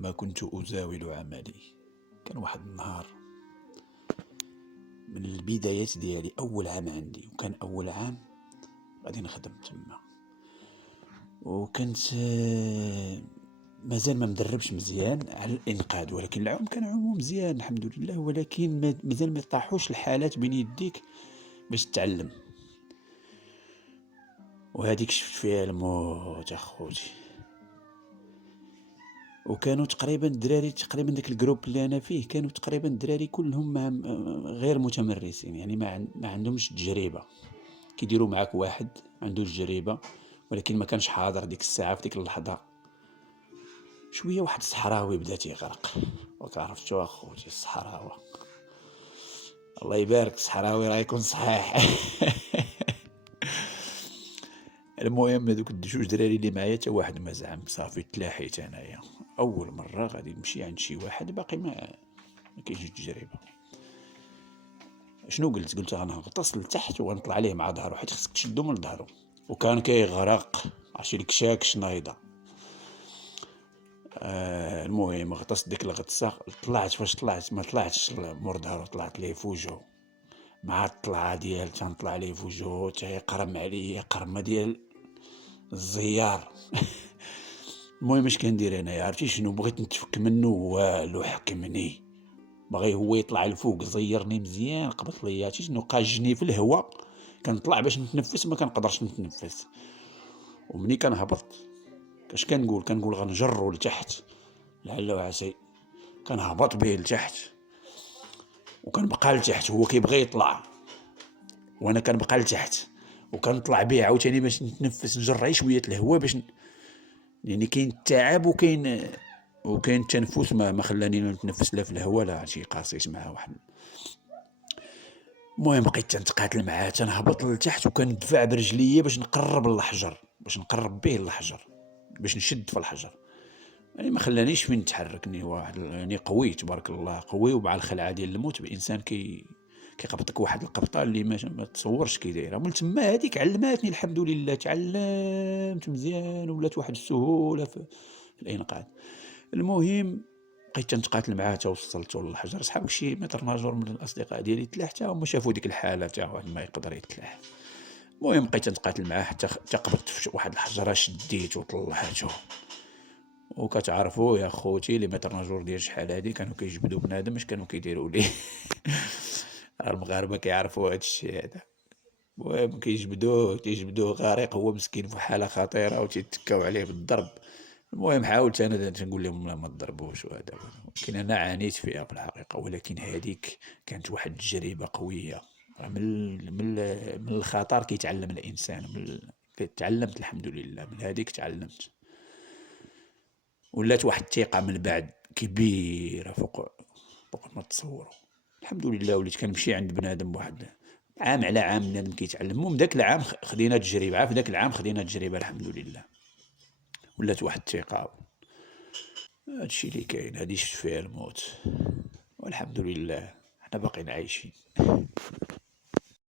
حينما كنت أزاول عملي، كان واحد النهار من البدايات ديالي، أول عام عندي، وكان أول عام غادي نخدم تما. وكنت مازال ما مدربش مزيان على الإنقاذ، ولكن العوم كان عوم مزيان الحمد لله، ولكن مازال ما طاحوش الحالات بين يديك باش تتعلم. وهذيك شفت فيها الموت اخوتي. وكانوا تقريبا الدراري، تقريبا داك الجروب اللي انا فيه كانوا تقريبا الدراري كلهم غير متمرسين، يعني ما عندهمش تجربه. كيديروا معاك واحد عنده تجربه، ولكن ما كانش حاضر ديك الساعه في ديك اللحظه. شويه واحد الصحراوي بدا تيغرق، وكعرفتو اخوتي الصحراوه، الله يبارك الصحراوي راه يكون صحيح. المهم هذوك الجوج دراري اللي معايا حتى واحد ما زعم، صافي تلاحيت انايا. اول مره غادي نمشي عند شي واحد باقي ما كاينش التجربه. شنو قلت غنغطس لتحت ونطلع عليه مع ظهره، حيت خصك تشدو من ظهره. وكان كيغرق، عرفتي الكشاك شنايضه. المهم غطست ديك الغطسه، طلعت. فاش طلعت ما طلعتش مور ظهره، طلعت ليه فوجو. مع الطلعه ديال تنطلع ليه فوجو تيقرم عليا قرمه ديال الزيار. المهم اش كندير انايا، عرفتي شنو بغيت نتفك منه؟ والو، حكمني. باغي هو يطلع الفوق، زيرني مزيان، قبط ليا. عرفتي شنو؟ قاجني في الهواء، كنطلع باش نتنفس ما كنقدرش نتنفس. ومني كنهبط اش كنقول غنجرو لتحت لعل وعسى. كنهبط به لتحت وكنبقى لتحت، هو كيبغي يطلع وانا كنبقى لتحت، وكنطلع به عاوتاني باش نتنفس، نجر غير شويه الهواء باش يعني كاين التعب وكاين التنفس ما خلاني نتنفس لا في الهواء لا شي قاصيت مع واحد. المهم بقيت تنتقاتل معاه، تنهبط لتحت وكندفع برجليا باش نقرب للحجر، باش نقرب به للحجر، باش نشد في الحجر. يعني ما خلانيش فين نتحركني. واحد يعني قوي تبارك الله، قوي. ومع الخلعه ديال الموت بانسان كيقبطك واحد القبطه اللي ما تصورش كي دايره. من تما هذيك علماتني الحمد لله، تعلمت مزيان، ولات واحد السهوله في الانقاذ. المهم بقيت تنتقاتل معاه حتى وصلته للحجر. صحاب شي متر ناجور من الاصدقاء ديالي تلاح، حتى هما شافوا ديك الحاله تاع واحد ما يقدر يتلاح. المهم بقيت تنتقاتل معاه حتى قبضت في واحد الحجره، شديت وطلعته. وكتعرفوا يا خوتي لي متر ناجور ديال شحال هادي كانوا كيجبدوا بنادم اش كانوا كيديروا ليه. المغاربه كيعرفوا هذا الشيء هذا. المهم تيجبدوه غارق، هو مسكين في حاله خطيره، وتيتكاو عليه بالضرب. المهم حاولت انا تنقول لهم لا ما تضربوش وهذا، ولكن انا عانيت فيها بالحقيقه. ولكن هذيك كانت واحد التجربه قويه. من الخطر كيتعلم الانسان. تعلمت الحمد لله، من هذيك تعلمت. ولات واحد الثقه من بعد كبيره فوق ما تصوروا. الحمد لله وليت كنمشي عند بنادم واحد عام على عام، بنادم كيتعلم. المهم ذاك العام خدينا تجربه، عارف ذاك العام خدينا تجربه الحمد لله. ولات واحد الثقه. هادشي اللي كاين، هادي شفت فيها الموت، والحمد لله حنا باقيين عايشين.